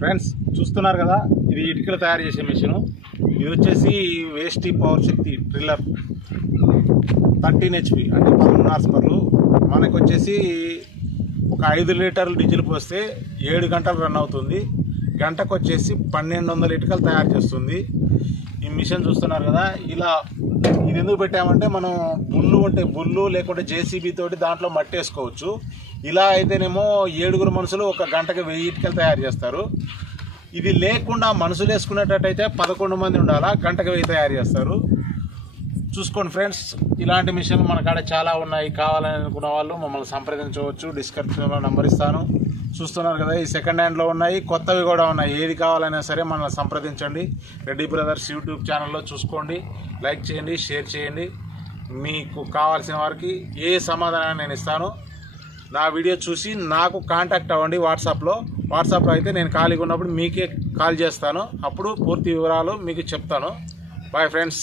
Friends చూస్తున్నారు కదా, ఇది ఇటుకలు తయారు చేసే మెషిన్. ఇది వచ్చేసి వేస్టీ పవర్ శక్తి డ్రిల్లర్ 13 HP అంటే 11 హార్స్పవర్లు. మనకు వచ్చేసి ఒక 5 లీటర్లు డీజిల్ పోస్తే 7 గంటలు రన్ అవుతుంది. గంటకు వచ్చేసి 1200 ఇటుకలు తయారు చేస్తుంది ఈ మిషన్. చూస్తున్నారు కదా, ఇలా ఇది ఎందుకు పెట్టామంటే మనం బుల్లు ఉంటే బుల్లు లేకుంటే జేసీబీ తోటి దాంట్లో మట్టి వేసుకోవచ్చు. ఇలా అయితేనేమో 7 మనుషులు ఒక గంటకి 1000 ఇటుకలు తయారు చేస్తారు. ఇది లేకుండా మనుషులు వేసుకునేటట్టయితే 11 మంది ఉండాలా, గంటకి 1000 తయారు చేస్తారు. చూసుకోండి ఫ్రెండ్స్, ఇలాంటి మిషన్లు మన కాడ చాలా ఉన్నాయి. కావాలని అనుకున్న వాళ్ళు మమ్మల్ని సంప్రదించవచ్చు. డిస్క్రిప్షన్లో నెంబర్ ఇస్తాను. చూస్తున్నారు కదా, ఈ సెకండ్ హ్యాండ్లో ఉన్నాయి, కొత్తవి కూడా ఉన్నాయి. ఏది కావాలన్నా సరే మనల్ని సంప్రదించండి. రెడ్డి బ్రదర్స్ యూట్యూబ్ ఛానల్లో చూసుకోండి, లైక్ చేయండి, షేర్ చేయండి. మీకు కావాల్సిన వారికి ఏ సమాధానాన్ని నేను ఇస్తాను. నా వీడియో చూసి నాకు కాంటాక్ట్ అవ్వండి వాట్సాప్లో అయితే నేను ఖాళీగా ఉన్నప్పుడు మీకే కాల్ చేస్తాను. అప్పుడు పూర్తి వివరాలు మీకు చెప్తాను. Bye friends.